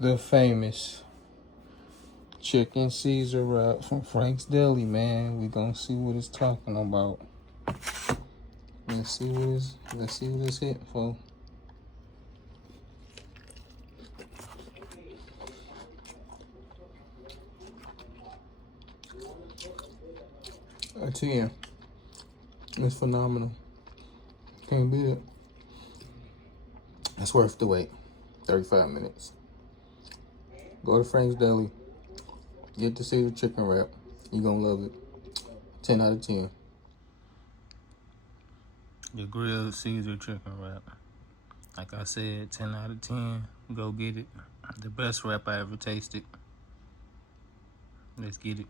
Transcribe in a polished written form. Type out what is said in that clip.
The famous chicken Caesar wrap from Frank's Deli, man. We gonna see what it's talking about. Let's see what it's hitting for. A 10. It's phenomenal. Can't beat it. It's worth the wait. 35 minutes. Go to Frank's Deli. Get the Caesar chicken wrap. You're gonna love it. 10 out of 10. The grilled Caesar chicken wrap. Like I said, 10 out of 10. Go get it. The best wrap I ever tasted. Let's get it.